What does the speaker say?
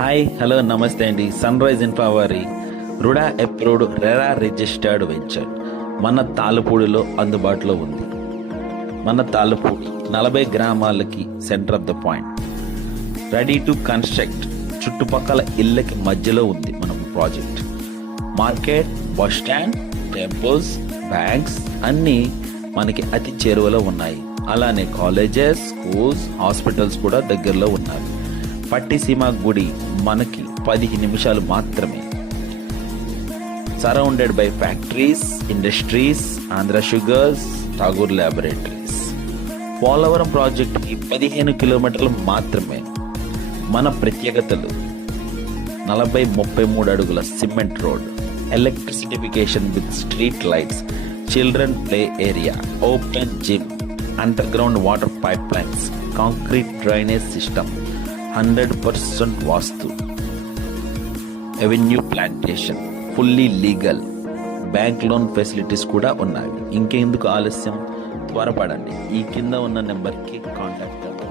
Hi hello నమస్తే అండి. Sun rise ఇన్ఫా వారి RUDA approved RERA registered venture మన తాళ్ళపూడిలో అందుబాటులో ఉంది. మన తాళ్ళపూడి 40 గ్రామాలకి centre of the point, ready to construct. చుట్టుపక్కల ఇళ్ళకి మధ్యలో ఉంది మన project. Market, bus stand, temples, banks అన్నీ మనకి అతి చేరువలో ఉన్నాయి. అలానే కాలేజెస్, స్కూల్స్, హాస్పిటల్స్ కూడా దగ్గరలో ఉన్నాయి. పట్టిసీమ గుడి మనకి 10 నిమిషాలు మాత్రమే. Surrounded by factories, industries, Andhra sugars, Tagore laboratories. Polavaram ప్రాజెక్టుకి 15 కిలోమీటర్లు మాత్రమే. మన ప్రత్యేకతలు 40-33 అడుగుల cement road, electrification with street lights, children play area, open gym, underground water pipe lines, concrete drainage system, 100% vastu, avenue plantation, fully legal, bank loan facilities కూడా ఉన్నాయి. ఇంకెందుకు ఆలస్యం, త్వరపడండి. ఈ కింద ఉన్న నెంబర్కి కాంటాక్ట్ అవ్వండి.